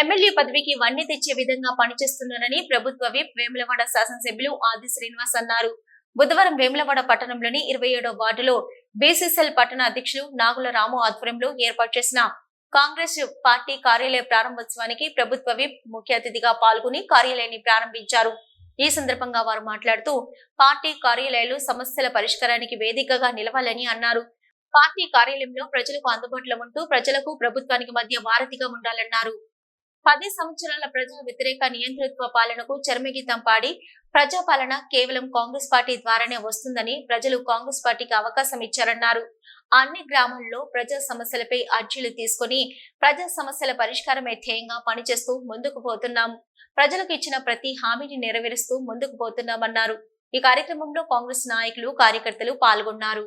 MLA పదవికి వన్నె తెచ్చే విధంగా పనిచేస్తున్నారని ప్రభుత్వ విప్ వేములవాడ శాసనసభ్యులు ఆది శ్రీనివాస్ అన్నారు. బుధవారం వేములవాడ పట్టణంలోని ఇరవై ఏడో వార్డులో బీసీసీఎల్ పట్టణ అధ్యక్షులు నాగుల రాము ఆధ్వర్యంలో ఏర్పాటు చేసిన కాంగ్రెస్ పార్టీ కార్యాలయ ప్రారంభోత్సవానికి ప్రభుత్వ విప్ ముఖ్య అతిథిగా పాల్గొని కార్యాలయాన్ని ప్రారంభించారు. ఈ సందర్భంగా వారు మాట్లాడుతూ పార్టీ కార్యాలయాలు సమస్యల పరిష్కారానికి వేదికగా నిలవాలని అన్నారు. పార్టీ కార్యాలయంలో ప్రజలకు అందుబాటులో ఉంటూ ప్రజలకు ప్రభుత్వానికి మధ్య వారధిగా ఉండాలన్నారు. పది సంవత్సరాల ప్రజా వ్యతిరేక నియంతృత్వ పాలనకు చర్మగీతం పాడి ప్రజాపాలన కేవలం కాంగ్రెస్ పార్టీ ద్వారానే వస్తుందని ప్రజలు కాంగ్రెస్ పార్టీకి అవకాశం ఇచ్చారన్నారు. అన్ని గ్రామాల్లో ప్రజా సమస్యలపై అర్జీలు తీసుకుని ప్రజా సమస్యల పరిష్కారమే ధ్యేయంగా పనిచేస్తూ ముందుకు పోతున్నాం. ప్రజలకు ఇచ్చిన ప్రతి హామీని నెరవేరుస్తూ ముందుకు పోతున్నామన్నారు. ఈ కార్యక్రమంలో కాంగ్రెస్ నాయకులు కార్యకర్తలు పాల్గొన్నారు.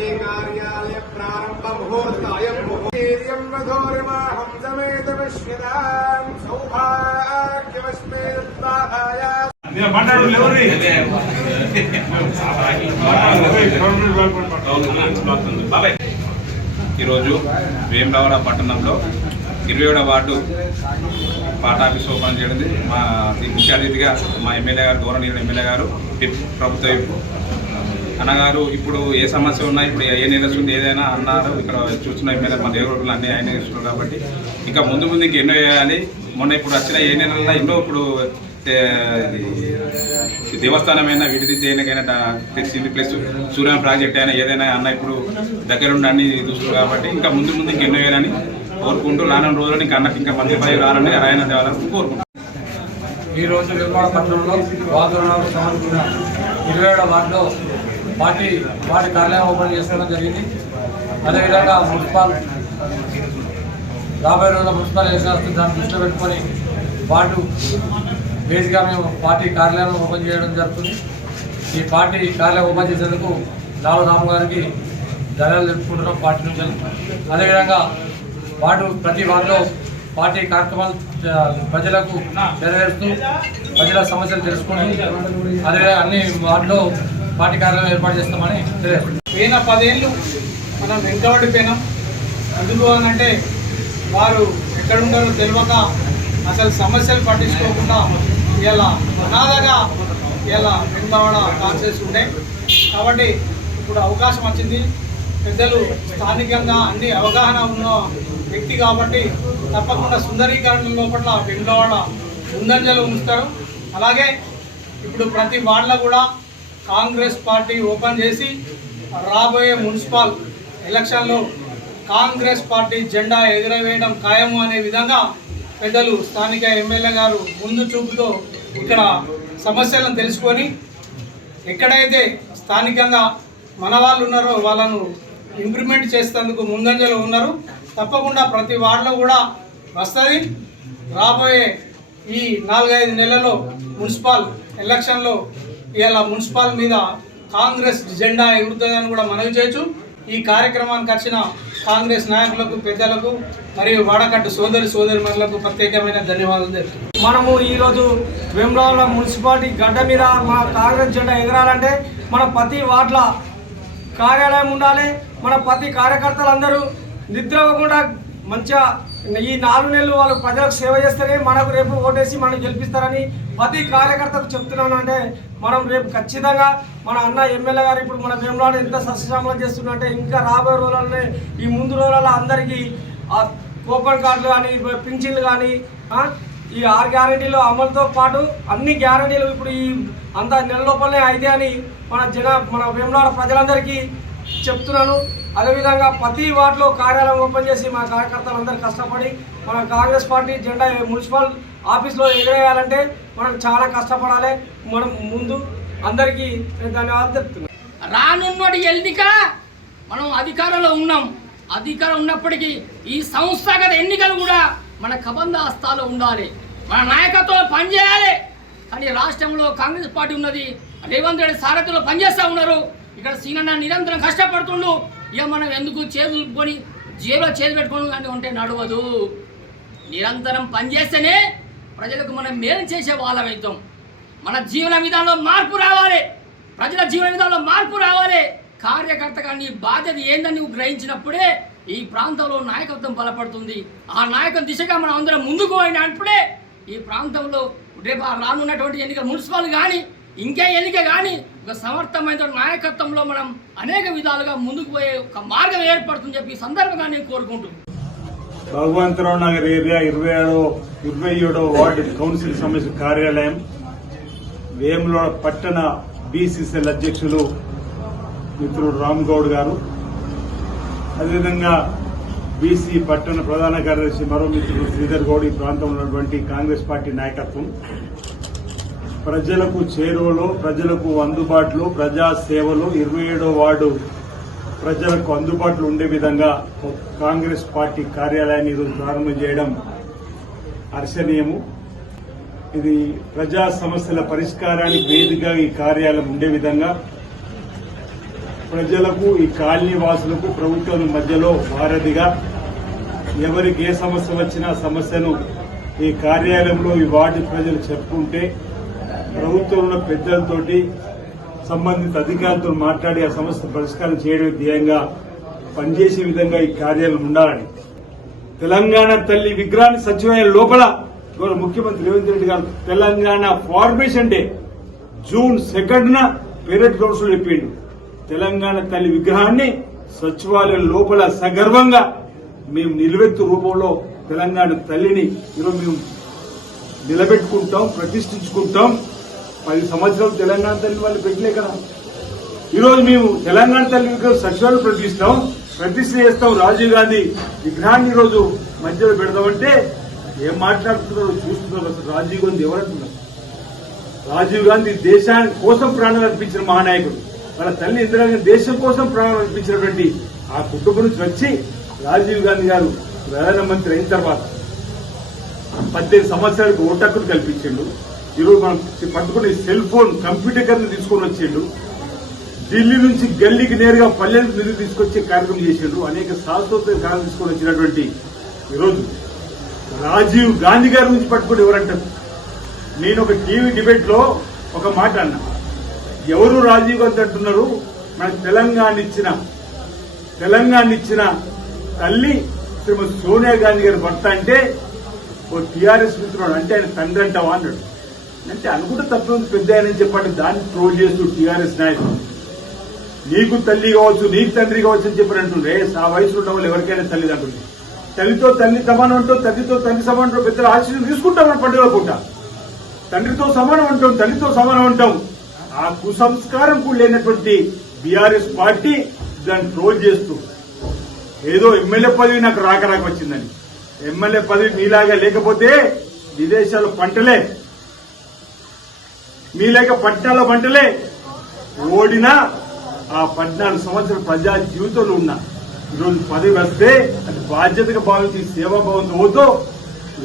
పార్టీ కార్యాలయ ప్రారంభ ముహూర్తాయం ముహూర్తం వధోరిమాహం సౌభాగ్యవస్మే స్వాహాయ మాట్లాడు ఎవరి ఈరోజు వేములవాడ పట్టణంలో ఇరవై ఏడవ వార్డు పాఠాఫీస్ ఓపెన్ చేయడం మా ముఖ్య అతిథిగా మా ఎమ్మెల్యే గారు గౌరవనీయులు ఎమ్మెల్యే గారు ప్రభుత్వ అన్నగారు ఇప్పుడు ఏ సమస్య ఉన్నా ఇప్పుడు ఏ నిరసన ఏదైనా అన్నారు ఇక్కడ చూస్తున్న ఎమ్మెల్యే మన దేవుడు అన్ని ఆయన ఇస్తున్నారు కాబట్టి ఇంకా ముందు ముందు ఇంకా ఎన్నో వేయాలి మొన్న ఇప్పుడు వచ్చిన ఏ నెలల్లో ఎన్నో ఇప్పుడు దేవస్థానమైనా విడిది దేనికైనా డా- తెచ్చింది ప్లస్ సూర్య ప్రాజెక్ట్ అయినా ఏదైనా అన్న ఇప్పుడు దగ్గరుండి అన్ని చూస్తున్నారు కాబట్టి ఇంకా ముందు ముందు ఇంకా ఎన్నో వేయాలని కోరుకుంటూ రానున్న రోజుల్లో ఇంకా అన్నకి ఇంకా మంచి పై రాలని ఆయన దేవాలని కోరుకుంటున్నాను ఈ రోజు నిర్మాణ పట్టణంలో వాతావరణాలకు ఇరవై ఏడవ వార్డులో పార్టీ పార్టీ కార్యాలయం ఓపెన్ చేసుకోవడం జరిగింది. అదేవిధంగా మున్సిపల్ రాబోయే రోజుల మున్సిపల్ ఎలక్షన్ వస్తుంది దాన్ని దృష్టిలో పెట్టుకొని వార్డు బేస్గా మేము పార్టీ కార్యాలయం ఓపెన్ చేయడం జరుగుతుంది. ఈ పార్టీ కార్యాలయం ఓపెన్ చేసేందుకు లాలు రాము గారికి ధన్యవాదాలు తెలుపుకుంటున్నాం పార్టీ నుంచి. అదేవిధంగా వార్డు ప్రతి వారిలో పార్టీ కార్యక్రమాలు ప్రజలకు నెరవేరుస్తూ ప్రజల సమస్యలు తెలుసుకుని అదే అన్ని వార్డులో పార్టీ కార్యాలయం ఏర్పాటు చేస్తామని పోయిన పదేళ్ళు మనం వెనుకబడిపోయినాం ఎందుకు అని అంటే వారు ఎక్కడున్నారో తెలియక అసలు సమస్యలు పట్టించుకోకుండా ఇలా అనాథగా ఇలా వెనుకబడ కాన్సెస్ ఉండే. కాబట్టి ఇప్పుడు అవకాశం వచ్చింది. పెద్దలు స్థానికంగా అన్ని అవగాహన ఉన్న వ్యక్తి కాబట్టి తప్పకుండా సుందరీకరణ లోపల వెనుకబడ ముందంజలు ఉంచుతారు. అలాగే ఇప్పుడు ప్రతి వార్డులో కూడా కాంగ్రెస్ పార్టీ ఓపెన్ చేసి రాబోయే మున్సిపల్ ఎలక్షన్లో కాంగ్రెస్ పార్టీ జెండా ఎగురవేయడం ఖాయము అనే విధంగా పెద్దలు స్థానిక ఎమ్మెల్యే గారు ముందు చూపుతో ఇక్కడ సమస్యలను తెలుసుకొని ఎక్కడైతే స్థానికంగా మన వాళ్ళు ఉన్నారో వాళ్ళను ఇంప్రూవ్మెంట్ చేసేందుకు ముందంజలో ఉన్నారు తప్పకుండా ప్రతి వార్డులో కూడా వస్తుంది. రాబోయే ఈ నాలుగైదు నెలల్లో మున్సిపల్ ఎలక్షన్లో ఇలా మున్సిపాల్ మీద కాంగ్రెస్ జెండా ఎగురుతుందని కూడా మనవి చేయొచ్చు. ఈ కార్యక్రమానికి వచ్చిన కాంగ్రెస్ నాయకులకు పెద్దలకు మరియు వాడకట్టు సోదరి సోదరిమణులకు ప్రత్యేకమైన ధన్యవాదాలు తెలుపు మనము ఈరోజు వేములవాడ మున్సిపాలిటీ గడ్డ మీద మన కాంగ్రెస్ జెండా ఎగరాలంటే మన ప్రతి వార్డుల కార్యాలయం ఉండాలి. మన ప్రతి కార్యకర్తలందరూ నిద్రవ్వకుండా మంచిగా ఈ నాలుగు నెలలు వాళ్ళు ప్రజలకు సేవ చేస్తేనే మనకు రేపు ఓటేసి మనం గెలిపిస్తారని ప్రతి కార్యకర్తకు చెప్తున్నాను అంటే మనం రేపు ఖచ్చితంగా మన అన్న ఎమ్మెల్యే గారు ఇప్పుడు మన వేములాడ ఎంత సస్యశ్యామలం చేస్తున్నారంటే ఇంకా రాబోయే రోజులనే ఈ ముందు రోజులలో అందరికీ ఆ కూపన్ కార్డులు కానీ పింఛన్లు కానీ ఈ ఆరు గ్యారంటీలు అమలుతో పాటు అన్ని గ్యారంటీలు ఇప్పుడు ఈ అంత నెల లోపలనే అయితే అని మన జన మన వేములాడ ప్రజలందరికీ చెప్తున్నాను. అదేవిధంగా ప్రతి వార్డులో కార్యాలయం ఓపెన్ చేసి మా కార్యకర్తలందరూ కష్టపడి మన కాంగ్రెస్ పార్టీ జెండా మున్సిపల్ ఆఫీస్లో ఎగరేయాలంటే మనం చాలా కష్టపడాలి. మనం ముందు అందరికీ ధన్యవాదాలు చెప్తున్నాం రానున్నటి ఎన్నిక మనం అధికారంలో ఉన్నాం. అధికారం ఉన్నప్పటికీ ఈ సంస్థాగత ఎన్నికలు కూడా మన కబంధ హస్తాలో ఉండాలి. మన నాయకత్వం పనిచేయాలి. కానీ రాష్ట్రంలో కాంగ్రెస్ పార్టీ ఉన్నది. రేవంత్ రెడ్డి సారథ్యంలో పనిచేస్తూ ఉన్నారు. ఇక్కడ సీనన్న నిరంతరం కష్టపడుతుండు. ఇక మనం ఎందుకు చేతులుకొని జేబులో చేతులు పెట్టుకోవడం లాంటివి ఉంటే నడవదు. నిరంతరం పనిచేస్తేనే ప్రజలకు మనం మేలు చేసే వాళ్ళం మన జీవన విధానంలో మార్పు రావాలి. ప్రజల జీవన విధానంలో మార్పు రావాలి. కార్యకర్తగా నీ బాధ్యత ఏందని నువ్వు గ్రహించినప్పుడే ఈ ప్రాంతంలో నాయకత్వం బలపడుతుంది. ఆ నాయకం దిశగా మనం అందరం ముందుకు పోయినప్పుడే ఈ ప్రాంతంలో రేపు రానున్నటువంటి ఎన్నికలు మున్సిపల్ కానీ ఇంకే ఎన్నిక కానీ ఒక సమర్థమైన నాయకత్వంలో మనం అనేక విధాలుగా ముందుకు పోయే ఒక మార్గం ఏర్పడుతుంది చెప్పి ఈ సందర్భంగా నేను కోరుకుంటున్నాను. భగవంతరావు నగర్ ఏరియా ఇరవై ఏడో ఇరవై ఏడో వార్డు కౌన్సిల్ సమితి కార్యాలయం వేములో పట్టణ బీసీసీఎల్ అధ్యక్షులు మిత్రుడు రామ్ గౌడ్ గారు అదేవిధంగా బీసీ పట్టణ ప్రధాన కార్యదర్శి మరో మిత్రుడు శ్రీధర్ గౌడ్ ఈ ప్రాంతంలో ఉన్నటువంటి కాంగ్రెస్ పార్టీ నాయకత్వం. ప్రజలకు చేరువలో ప్రజలకు అందుబాటులో ప్రజా సేవలో ఇరవై ఏడో వార్డు ప్రజలకు అందుబాటులో ఉండే విధంగా కాంగ్రెస్ పార్టీ కార్యాలయాన్ని ఈరోజు ప్రారంభం చేయడం హర్షణీయము. ఇది ప్రజా సమస్యల పరిష్కారానికి వేదికగా ఈ కార్యాలయం ఉండే విధంగా ప్రజలకు ఈ కాలనీ వాసులకు ప్రభుత్వం మధ్యలో వారధిగా ఎవరికి ఏ సమస్య వచ్చినా సమస్యను ఈ కార్యాలయంలో ఈ వార్డు ప్రజలు చెప్పుకుంటే ప్రభుత్వంలో పెద్దలతోటి సంబంధిత అధికారులతో మాట్లాడి ఆ సమస్య పరిష్కారం చేయడం ధ్యేయంగా పనిచేసే విధంగా ఈ కార్యాలయం ఉండాలని. తెలంగాణ తల్లి విగ్రహాన్ని సచివాలయం లోపల గౌరవ ముఖ్యమంత్రి రేవంత్ రెడ్డి గారు Telangana formation day June second న పేరెట్ గౌడ్స్ చెప్పిండు. తెలంగాణ తల్లి విగ్రహాన్ని సచివాలయం లోపల సగర్వంగా మేము నిలువెత్తు రూపంలో తెలంగాణ తల్లిని ఈరోజు మేము నిలబెట్టుకుంటాం ప్రతిష్ఠించుకుంటాం. పది సంవత్సరాలు తెలంగాణ తల్లి వాళ్ళు పెట్టలే కదా. ఈరోజు మేము తెలంగాణ తల్లి సచివాలు సచివాలయం ప్రతిష్టాం చేస్తాం. రాజీవ్ గాంధీ విగ్రహాన్ని ఈరోజు మధ్యలో పెడదామంటే ఏం మాట్లాడుతున్నారో చూస్తున్నారు అసలు. రాజీవ్ గాంధీ ఎవరంటున్నారు రాజీవ్ గాంధీ దేశానికి కోసం ప్రాణాలు అర్పించిన మహానాయకుడు. వాళ్ళ తల్లి ఇందిరాగాంధీ దేశం కోసం ప్రాణాలు అర్పించినటువంటి ఆ కుటుంబం నుంచి వచ్చి రాజీవ్ గాంధీ గారు ప్రధానమంత్రి అయిన తర్వాత పద్దెనిమిది సంవత్సరాలకు ఓటక్కును కల్పించిండు. ఈరోజు మనం పట్టుకున్న ఈ సెల్ ఫోన్ కంప్యూటర్ తీసుకొని వచ్చిండు. ఢిల్లీ నుంచి గల్లీకి నేరుగా పల్లెలకు నిధులు తీసుకొచ్చే కార్యక్రమం చేసిండు. అనేక శాశ్వత కార్యం తీసుకొని వచ్చినటువంటి ఈరోజు రాజీవ్ గాంధీ గారి నుంచి పట్టుకుని ఎవరంటారు నేను ఒక టీవీ డిబేట్లో ఒక మాట అన్నా. ఎవరు రాజీవ్ గాంధీ అంటున్నారు? మన తెలంగాణ ఇచ్చిన తెలంగాణ ఇచ్చిన తల్లి శ్రీమతి సోనియా గాంధీ గారి భర్త అంటే ఓ టీఆర్ఎస్ మిత్రుడు. అంటే ఆయన తండ్రి అంటావా అన్నాడు. అంటే అనుకుంటే తప్పదు పెద్ద అని చెప్పండి. దాన్ని ట్రోల్ చేస్తూ టీఆర్ఎస్ నాయకుడు. నీకు తల్లి కావచ్చు నీకు తండ్రి కావచ్చు అని చెప్పి అంటుండే. ఆ వయసులో ఉన్న వాళ్ళు ఎవరికైనా తల్లి అంటుంది తల్లితో తల్లి సమానం అంటూ తల్లితో తల్లి సమానం అంటూ పెద్దలు ఆశీర్వాదం తీసుకుంటాం మన పండుగ పూట. తండ్రితో సమానం అంటాం తల్లితో సమానం అంటాం. ఆ కుసంస్కారం కూడా లేనటువంటి బీఆర్ఎస్ పార్టీ దాన్ని ట్రోల్ చేస్తూ. ఏదో ఎమ్మెల్యే పదవి నాకు రాక రాక వచ్చిందని. ఎమ్మెల్యే పదవి మీలాగా లేకపోతే విదేశాలు పంటలే. మీ లేక పట్టాల పంటలే. ఓడినా ఆ పద్నాలుగు సంవత్సరాల ప్రజా జీవితంలో ఉన్నా ఈరోజు పదవి వస్తే అది బాధ్యతగా భావించి సేవాభావంతో పోతూ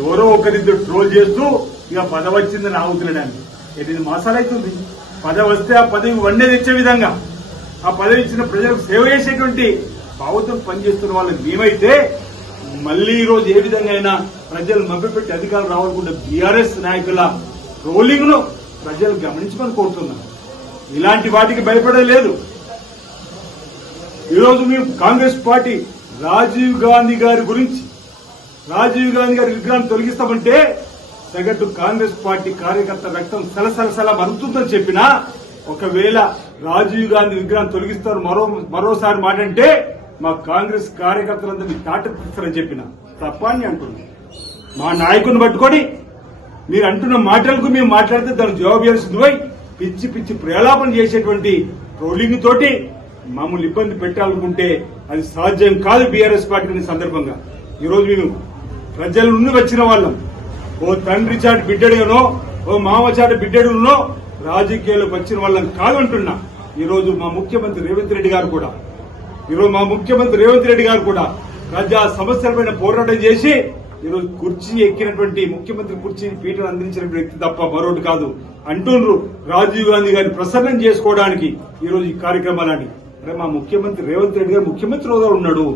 ఎవరో ఒకరిద్దరు ట్రోల్ చేస్తూ ఇక పదవి వచ్చిందని ఆగుతున్నాడని ఎనిమిది మాసాలు అవుతుంది. పదవి వస్తే ఆ పదవి వండే తెచ్చే విధంగా ఆ పదవి ఇచ్చిన ప్రజలకు సేవ చేసేటువంటి భావతో పనిచేస్తున్న వాళ్ళకి మేమైతే మళ్ళీ ఈ రోజు ఏ విధంగా అయినా ప్రజలు మభ్యపెట్టి అధికారులు రావాలనుకుంటే బీఆర్ఎస్ నాయకుల రోలింగ్ ప్రజలు గమనించమని కోరుతున్నారు. ఇలాంటి వాటికి భయపడలేదు లేదు. ఈరోజు మేము కాంగ్రెస్ పార్టీ రాజీవ్ గాంధీ గారి గురించి రాజీవ్ గాంధీ గారి విగ్రహాన్ని తొలగిస్తామంటే సగటు కాంగ్రెస్ పార్టీ కార్యకర్త రక్తం సలసలసల మరుగుతుందని చెప్పినా ఒకవేళ రాజీవ్ గాంధీ విగ్రహం తొలగిస్తారు మరో మరోసారి మాట అంటే మా కాంగ్రెస్ కార్యకర్తలందరినీ తాటెత్తిస్తారని చెప్పిన. తప్ప అని అంటున్నాను మా నాయకుని పట్టుకొని మీరు అంటున్న మాటలకు మేము మాట్లాడితే దానికి జవాబు ఇవ్వాల్సింది పిచ్చి పిచ్చి ప్రేలాపన చేసేటువంటి ట్రోలింగ్ తోటి మమ్మల్ని ఇబ్బంది పెట్టాలనుకుంటే అది సాధ్యం కాదు బీఆర్ఎస్ పార్టీ సందర్భంగా. ఈరోజు మేము ప్రజల నుండి వచ్చిన వాళ్ళం. ఓ తండ్రి చాటు బిడ్డడేనో ఓ మామ చాటు బిడ్డడునో రాజకీయాలు వచ్చిన వాళ్ళం కాదంటున్నా. ఈరోజు మా ముఖ్యమంత్రి రేవంత్ రెడ్డి గారు కూడా. ఈరోజు మా ముఖ్యమంత్రి రేవంత్ రెడ్డి గారు కూడా ప్రజా సమస్యలపైన పోరాటం చేసి ఈరోజు కుర్చీ ఎక్కినటువంటి ముఖ్యమంత్రి కుర్చీ పీఠను అందించిన వ్యక్తి తప్ప మరొకటి కాదు. అంటున్నారు రాజీవ్ గాంధీ గారిని ప్రసన్నం చేసుకోవడానికి ఈరోజు ఈ కార్యక్రమాలని అరే మా ముఖ్యమంత్రి రేవంత్ రెడ్డి గారు ముఖ్యమంత్రి హోదా ఉన్నాడు.